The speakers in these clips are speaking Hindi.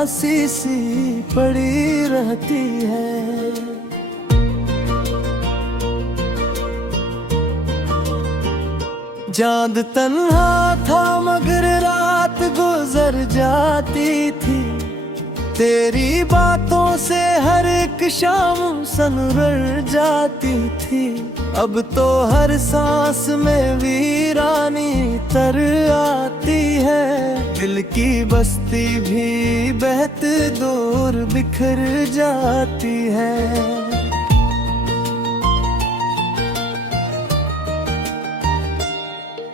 उदासी सी पड़ी रहती है। चांद तन्हा था मगर रात गुजर जाती थी, तेरी बातों से हर एक शाम सनवर जाती थी। अब तो हर सांस में वीरानी तर आती है, दिल की बस्ती भी बहत दूर बिखर जाती है।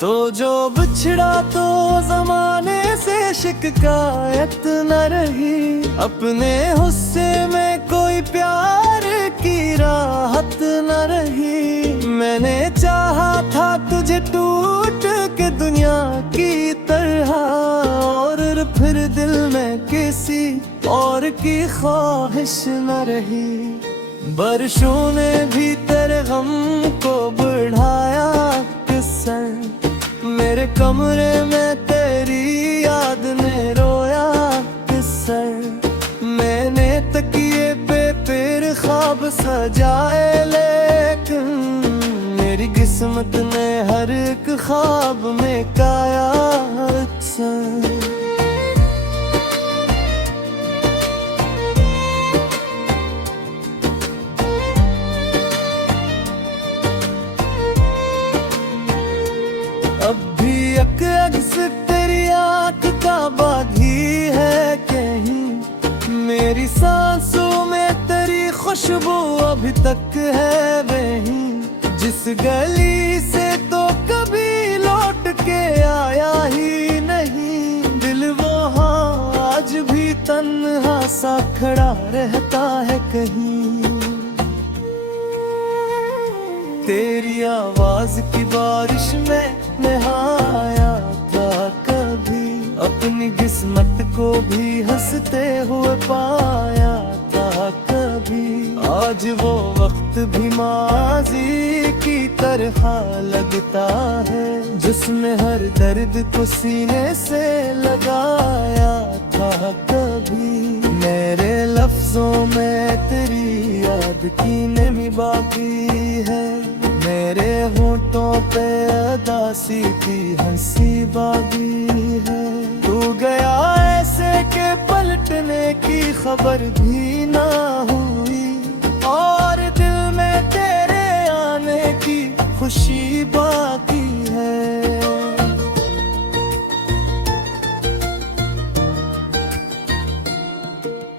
तो जो बिछड़ा तो जमाने से शिकायत न रही, अपने हुस्से में कोई प्यार की राहत न रही। मैंने चाहा था तुझे टूट के दुनिया की तरह, और फिर दिल में किसी और की ख्वाहिश न रही। बारिशों ने भी तेरे गम को बढ़ाया किसन, मेरे कमरे में तेरी याद ने रोया किसर। मैंने तकिए पे तेरे ख्वाब सजाए, लेकिन मेरी किस्मत ने हर एक ख्वाब में काया अक्सर। अब भी अक्स तेरी आँख का बागी है कहीं, मेरी सांसों में तेरी खुशबू अभी तक है वहीं। जिस गली से तो कभी लौट के आया ही नहीं, दिल वो हाँ आज भी तन्हा सा खड़ा रहता है कहीं। तेरी आवाज की बारिश में नहाया था कभी, अपनी किस्मत को भी हंसते हुए पाया था कभी। आज वो वक्त भी माजी की तरह लगता है, जिसने हर दर्द को सीने से लगाया था कभी। मेरे लफ्जों में तेरी याद की नमी बाकी है, मेरे होठों पे उदासी की हंसी बागी है। तू गया ऐसे के पलटने की खबर भी ना हुई, और दिल में तेरे आने की खुशी बाकी है।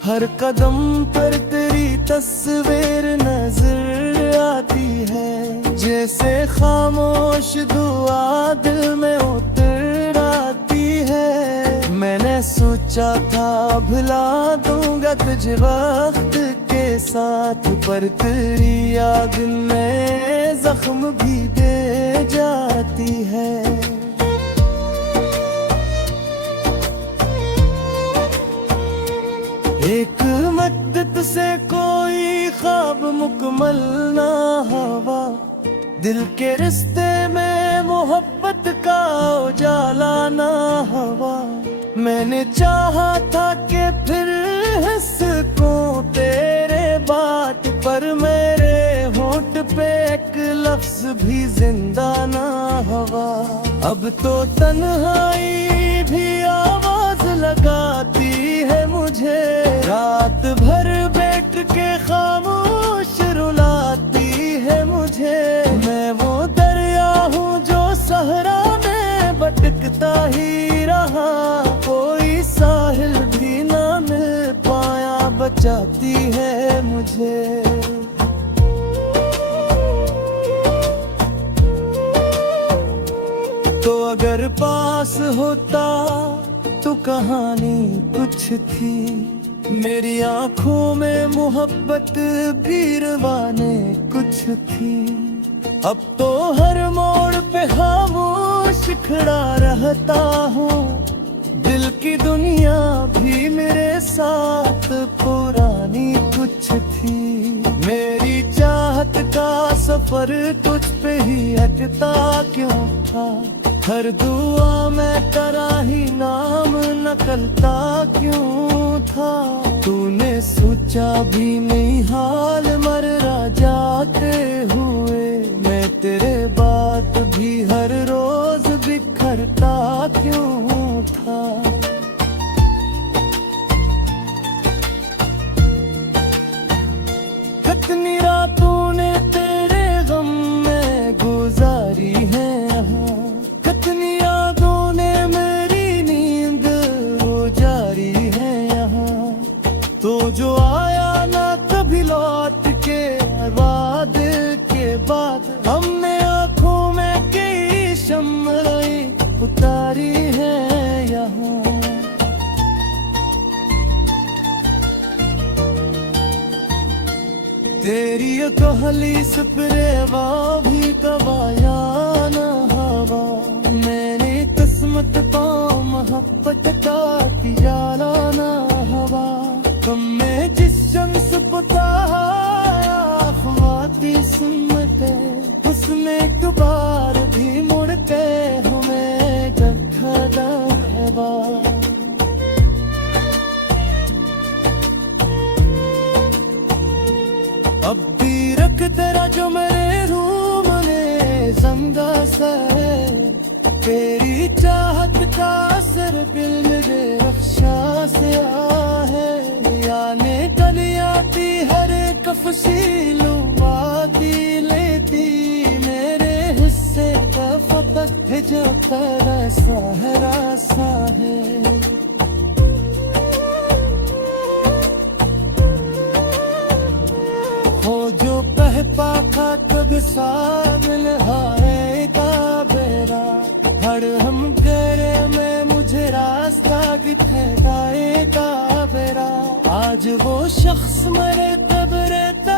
हर कदम पर तेरी तस्वीर नजर आती है, जैसे खामोश दुआ दिल में उतर आती है। मैंने सोचा था भुला दूंगा तुझे वक्त के साथ, पर तेरी याद में जख्म भी दे जाती है। एक मद्दत से कोई ख्वाब मुकम्मल ना हुआ, दिल के रिश्ते में मोहब्बत का उजाला ना हुआ। मैंने चाहा था कि फिर हंसूं तेरे बात पर, मेरे होंठ पे एक लफ्ज भी जिंदा ना हुआ। अब तो तन्हाई भी आवाज लगाती है मुझे, रात भर बैठ के खामोश रुलाती है मुझे। मैं वो दरिया हूँ जो सहरा में भटकता ही रहा, कोई साहिल भी ना मिल पाया बचाती है मुझे। तो अगर पास होता तो कहानी कुछ थी, मेरी आंखों में मोहब्बत भी रवाने कुछ थी। अब तो हर मोड़ पे खामोश खड़ा रहता हूँ, दिल की दुनिया भी मेरे साथ पुरानी कुछ थी। मेरी चाहत का सफर तुझ पे ही अटता क्यों था, हर दुआ में तेरा ही नाम नकलता क्यों था। सोचा भी नहीं हाल मर जाते हुए, मैं तेरे बात भी हर रोज बिखरता क्यों था। कितनी रातों ने तेरे गम में गुजारी है यहाँ, कितनी यादों ने मेरी नींद गुजारी है यहाँ। तो जो आया ना कभी लौट के, वादे के बाद हमने आंखों में कई शम्में उतारी है यहाँ। तेरी ये कहली सपरेवा भी कबाया न हवा, मैंने किस्मत को मोहब्बत का किया न हवा। कम में जिस शख्स बताया ख्वाती सुनते, उसने एक बार भी मुड़ के हमें देखा दहवा। अब भी रख तेरा जो मेरे रूम में जिंदा सा है, तेरी चाहत का असर दिल मेरे रक्षा से आ है। याने कली आती हर कफसीलू वादी लेती, मेरे हिस्से का फतक है जो तेरा सहरा सा है। हो जो कह पाखा कभी सामने हारे का बेरा, हर हम करे में मुझे रास्ता दिखाए का बेरा। आज वो शख्स मेरे तब रहता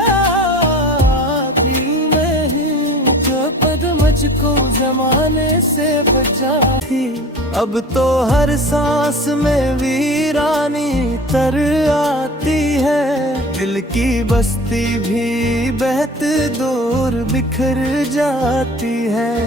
दिल में ही, जो पद मुझको जमाने से बचा थी। अब तो हर सांस में वीरानी तर आती है, दिल की बस्ती भी बहत दूर बिखर जाती है।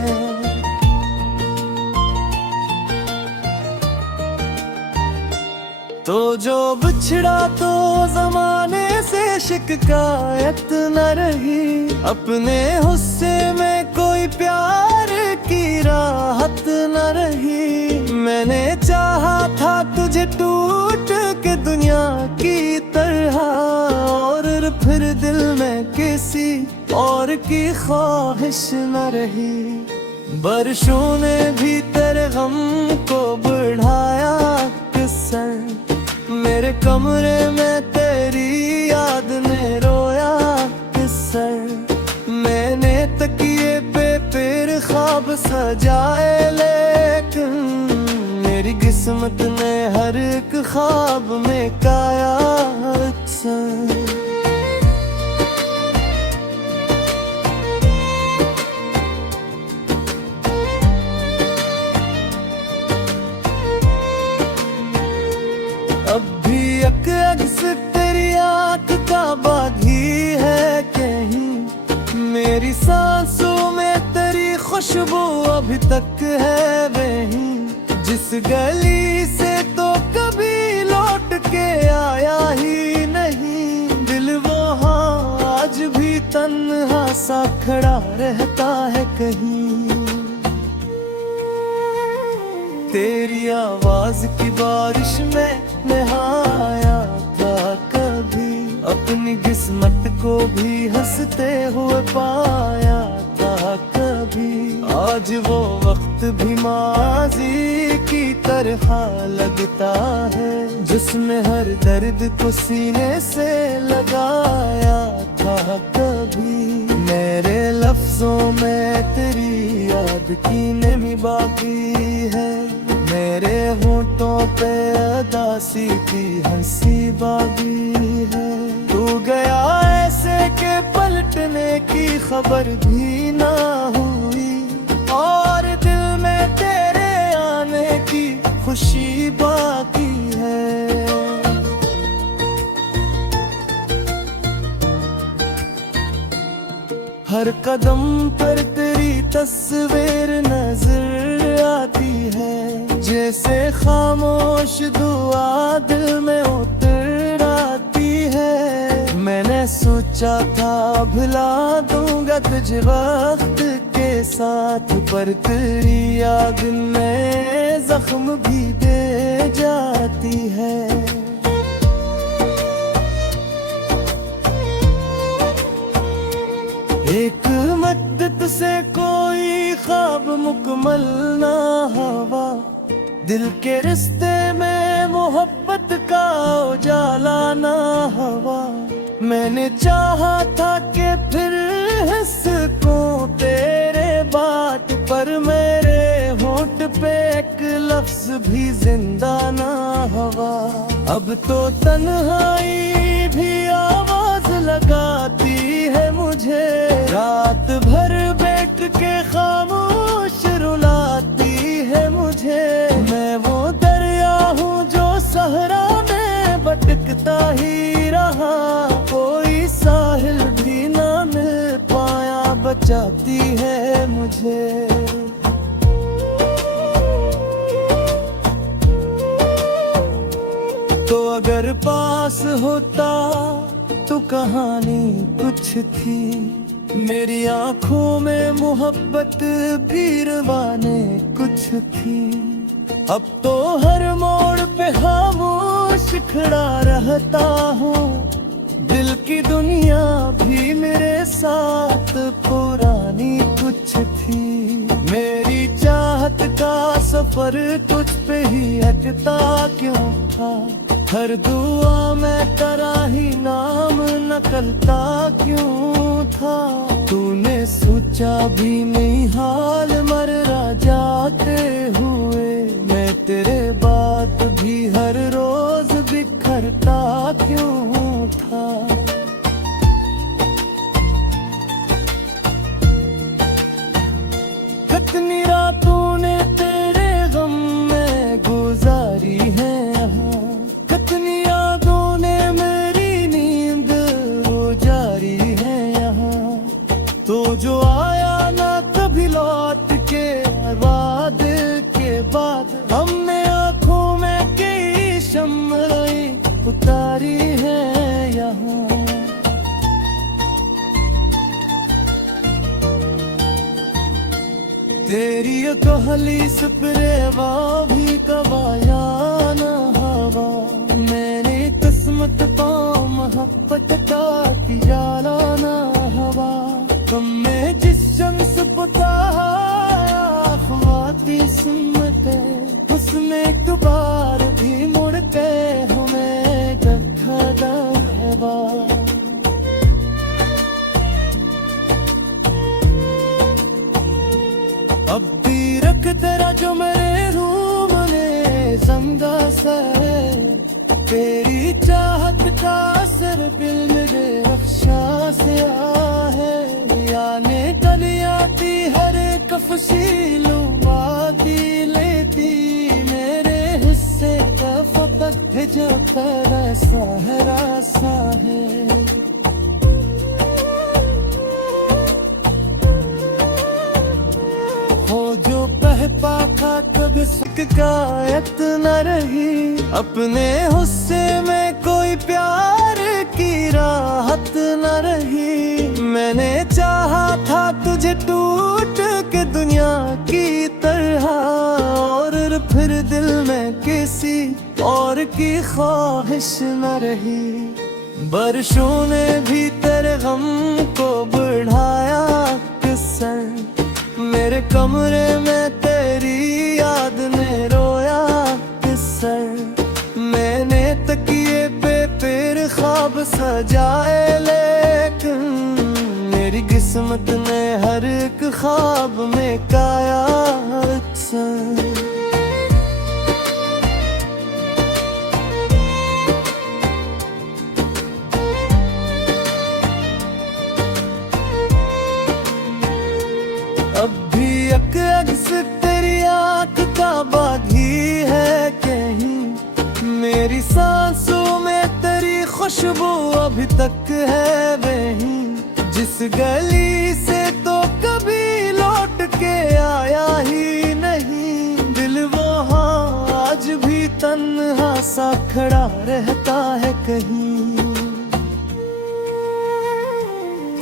तो जो बिछड़ा तो जमाने से शिकायत न रही, अपने हुस्से में कोई प्यार की राहत न रही। मैंने चाहा था तुझे टूट के दुनिया की तरह, और फिर दिल में किसी और की ख्वाहिश न रही। बारिशों ने भी तेरे गम को बढ़ाया किसर, मेरे कमरे में तेरी याद ने रोया किसर। मैंने तकिए पे फिर ख्वाब सजाए, लेकिन मेरी किस्मत ने हर एक ख्वाब में काया अक्सर। अब भी अक्स तेरी आँख का बागी है कहीं, मेरी सांसों में तेरी खुशबू अभी तक है वहीं। जिस गली से तो कभी लौट के आया ही नहीं, दिल वहाँ आज भी तन्हा सा खड़ा रहता है कहीं। तेरी आवाज की बारिश में नहाया था कभी, अपनी किस्मत को भी हंसते हुए पाया था कभी। आज वो वक्त भी माजी की तरह लगता है, जिसने हर दर्द को सीने से लगाया था कभी। मेरे लफ्जों में तेरी याद की नमी बाकी है, मेरे होठों पे अदासी की हंसी बागी है। तू गया ऐसे के पलटने की खबर भी ना हुई, और दिल में तेरे आने की खुशी बाकी है। हर कदम पर तेरी तस्वीर नजर आती है, जैसे खामोश दुआ दिल में उतर आती सोचा था भुला दूंगा तुझे वक्त के साथ, पर तेरी याद में जख्म भी दे जाती है। एक मद्दत से कोई ख्वाब मुकम्मल ना हुआ, दिल के रिश्ते में मोहब्बत का उजाला ना हुआ। मैंने चाहा था कि फिर हंसूं तेरे बात पर, मेरे होंठ पे एक लफ्ज भी जिंदा ना हुआ। अब तो तन्हाई भी आवाज लगाती है मुझे, रात भर बैठ के खामोश रुलाती है मुझे। मैं वो दरिया हूँ जो सहरा में भटकता ही रहा, कोई साहिल भी ना मिल पाया, बचाती है मुझे। तो अगर पास होता तो कहानी कुछ थी, मेरी आंखों में मोहब्बत भी रवाने कुछ थी। अब तो हर मोड़ पे खामोश खड़ा रहता हूँ, दिल की दुनिया भी मेरे साथ पुरानी कुछ थी। मेरी चाहत का सफर तुझ पे ही अटता क्यों था, हर दुआ में तेरा ही नाम नकलता क्यों था। तूने सोचा भी नहीं हाल मर जाते हुए, मैं तेरे बात भी हर रोज बिखरता क्यों था। कितनी रातों ने तेरे गम में गुजारी है यहाँ, कितनी यादों ने मेरी नींद गुजारी है यहाँ। तो जो आया ना कभी लौट के, वादे के बाद हमने आंखों में कई शम्में उतारी है यहाँ। तेरी कहली सुपरेवा भी कवाया न हवा, मैंने किस्मत को मोहब्बत का किया न हवा। तुम में जिस शम्स बताया ख्वाती सुन्नते, उसने एक बार भी मुड़ के हमें देखा दहवा। अब भी रख तेरा जो मेरे रूम में जिंदा है, तेरी चाहत का असर दिल मेरे रक्षा से आ है। याने कली आती हर कफशीलू वादी लेती, मेरे हिस्से का फतह है जो तेरा सहरा सा है। जो कह पाखा कभी शिकायत न रही, अपने हुस्से में कोई प्यार की राहत न रही। मैंने चाहा था तुझे टूट के दुनिया की तरह, और फिर दिल में किसी और की ख्वाहिश न रही। बरसों ने भी तेरे गम को बढ़ाया किसर, मेरे कमरे में तेरी याद ने रोया किसर। मैंने तकिए पे तेरे ख्वाब सजाए, लेकिन मेरी किस्मत ने हर एक ख्वाब में काया अक्सर। अब भी अक्स तेरी आँख का बागी है कहीं, मेरी सांसों में तेरी खुशबू अभी तक है वहीं। जिस गली से तो कभी लौट के आया ही नहीं, दिल वहाँ आज भी तन्हा सा खड़ा रहता है कहीं।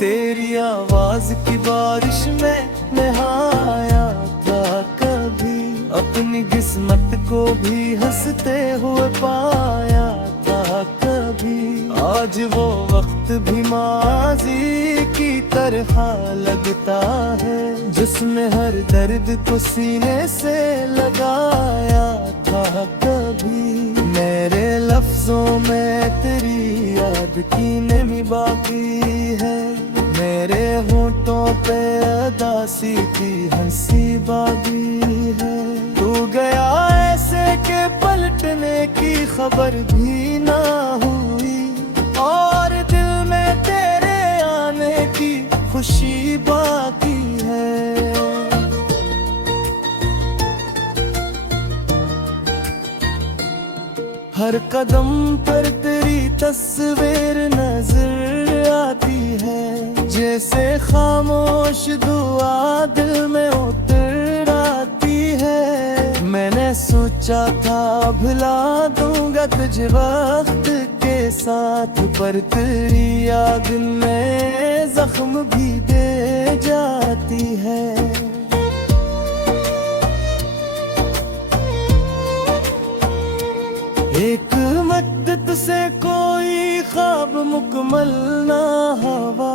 तेरी आवाज की बारिश में नहाया था कभी, अपनी किस्मत को भी हंसते हुए पाया था कभी। आज वो वक्त भी माजी की तरह लगता है, जिसमें हर दर्द को सीने से लगाया था कभी। मेरे लफ्जों में तेरी याद की नमी बाकी है, मेरे होठों पे अदासी की हंसी बागी है। तू गया ऐसे के पलटने की खबर भी ना हुई, और दिल में तेरे आने की खुशी बाकी है। हर कदम पर तेरी तस्वीर नजर आती है, जैसे खामोश दुआ दिल में उतर आती है। मैंने सोचा था भुला दूंगा तुझे वक्त के साथ, पर तेरी याद में जख्म भी दे जाती है। एक मद्दत से कोई ख्वाब मुकम्मल ना हुआ,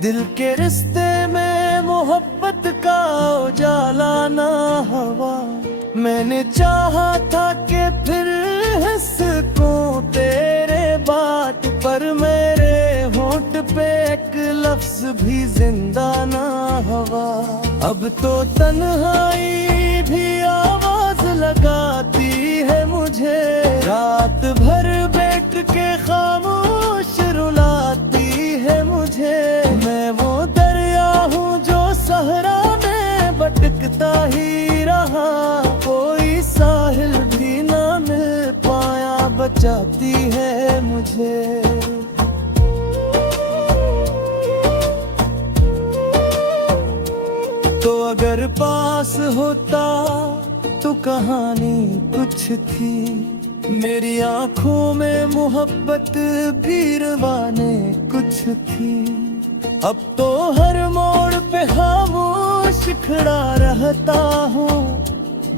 दिल के रिश्ते में मोहब्बत का उजाला ना हुआ। मैंने चाहा था कि फिर हंस को तेरे बात पर, मेरे होंठ पे एक लफ्ज भी जिंदा ना हुआ। अब तो तन्हाई भी आवाज लगाती है मुझे, रात भर बैठ के खामोश रुलाती है मुझे। मैं वो दरिया हूँ जो सहरा में भटकता ही रहा, कोई साहिल भी ना मिल पाया, बचाती है मुझे। तो अगर पास होता तो कहानी कुछ थी, मेरी आंखों में मोहब्बत भी रवाने कुछ थी। अब तो हर मोड़ पे खामोश खड़ा रहता हूँ,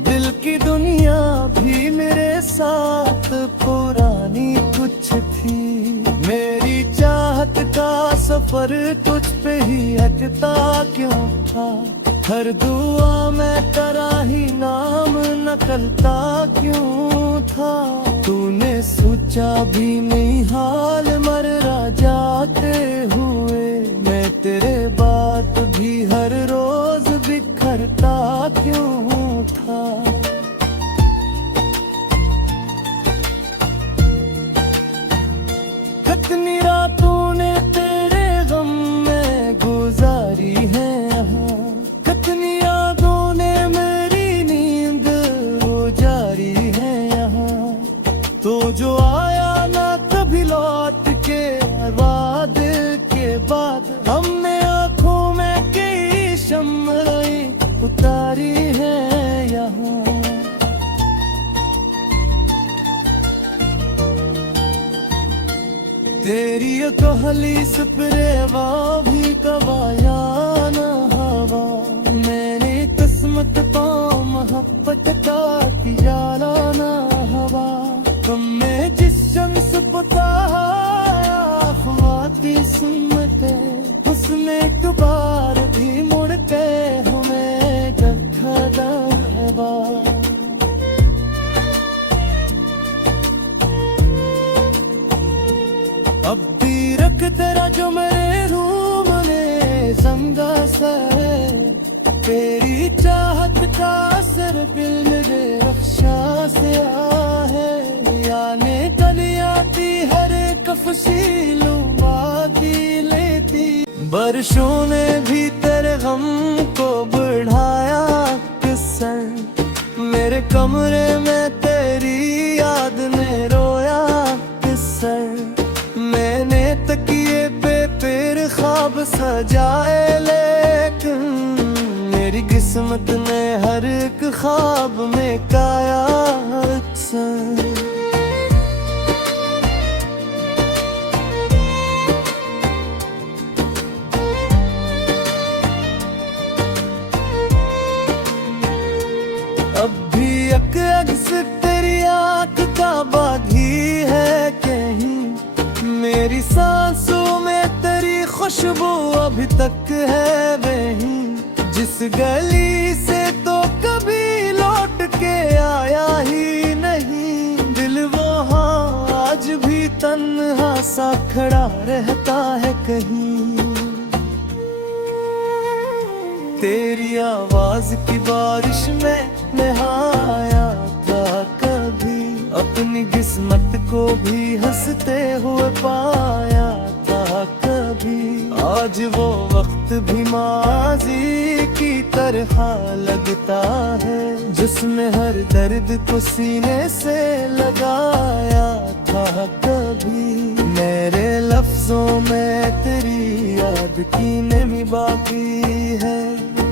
दिल की दुनिया भी मेरे साथ पुरानी कुछ थी। मेरी चाहत का सफर तुझ पे ही अटता क्यों था, हर दुआ में तेरा ही नाम नकलता क्यों था। तूने सोचा भी नहीं हाल मर जाते हुए, मैं तेरे बात भी हर रोज बिखरता क्यों था। कितनी रातों ने तेरे गम में गुजारी है यहाँ, कितनी यादों ने मेरी नींद गुजारी है यहाँ। तो जो आया ना कभी लौट के, वादे के बाद हमने आंखों में कई शम्में उतारी है यहाँ। तेरी कहली सपरेवा भी कवाया न हवा, मैंने किस्मत पाओ मोहब्बत का किया न हवा। तुम में जिस शम्स बताया ख्वाती सुनते, उसमें एक बार भी मुड़ के हमें देखा हवा। अब भी रख तेरा जो मेरे रूम में संगा सा है, तेरी चाहत का असर दिल मेरे रक्षा से आ है। याने चली आती हर एक फसीलू वादी लेती, बारिशों ने भी तेरे गम को बढ़ाया किसर। मेरे कमरे में तेरी याद ने रोया किसर। मैंने तकिए पे तेरे ख्वाब सजाए, लेकिन मेरी किस्मत ने हर एक ख्वाब में काया अक्सर। मेरी सांसों में तेरी खुशबू अभी तक है वहीं, जिस गली से तो कभी लौट के आया ही नहीं। दिल वहाँ आज भी तन्हा सा खड़ा रहता है कहीं। तेरी आवाज की बारिश में नहाया था कभी, अपनी किस्मत को भी हंसते हुए पाया था कभी। आज वो वक्त भी माजी की तरह लगता है, जिसमें हर दर्द को सीने से लगाया था कभी। मेरे लफ्जों में तेरी याद की नमी बाकी है,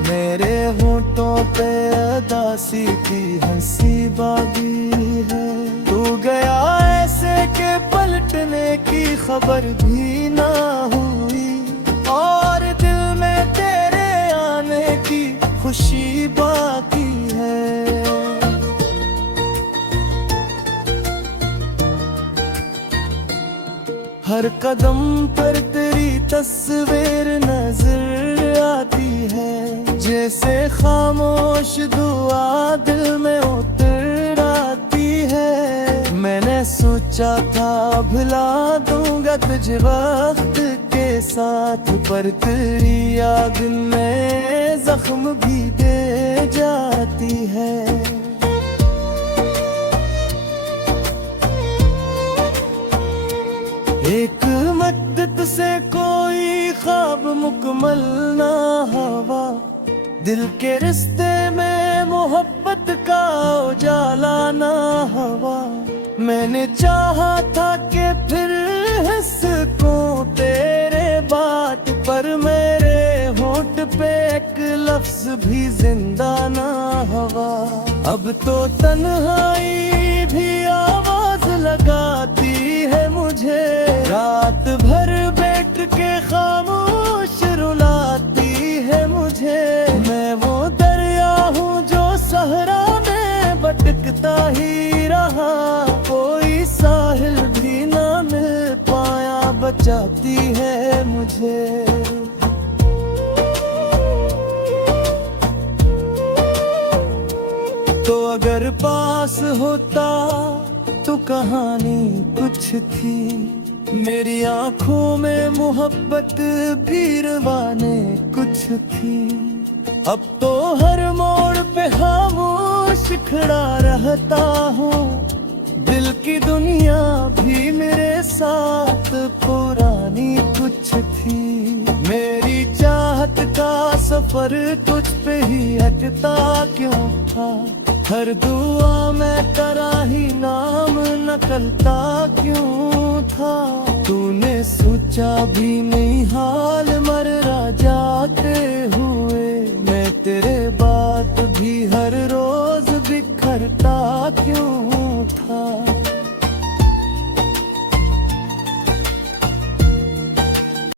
मेरे होठों पे अदासी की हंसी बागी है। तू गया ऐसे के पलटने की खबर भी ना हुई, और दिल में तेरे आने की खुशी बाकी है। हर कदम पर तेरी तस्वीर नजर आती है, जैसे खामोश दुआ दिल में उतर आती है। मैंने सोचा था भुला दूंगा तुझे वक्त के साथ, पर तेरी याद में जख्म भी दे जाती है। एक मद्दत से कोई ख्वाब मुकम्मल ना हुआ, दिल के रिश्ते में मोहब्बत का उजाला ना हुआ। मैंने चाहा था कि फिर सकूं तेरे बात, पर मेरे होंठ पे एक लफ्ज भी जिंदा ना हुआ। अब तो तन्हाई भी आवाज लगाती है मुझे, रात भर बैठ के खामोश रुलाती है मुझे। मैं वो दरिया हूँ जो सहरा में भटकता ही रहा, कोई साहिल भी ना मिल पाया, बचाती है मुझे। तो अगर पास होता तो कहानी कुछ थी, मेरी आंखों में मोहब्बत भी रवाने कुछ थी। अब तो हर मोड़ पे खामोश खड़ा रहता हूँ, दिल की दुनिया भी मेरे साथ पुरानी कुछ थी। मेरी चाहत का सफर तुझ पे ही अटता क्यों था, हर दुआ में तेरा ही नाम नकलता क्यों था। तूने सोचा भी नहीं हाल मर जाते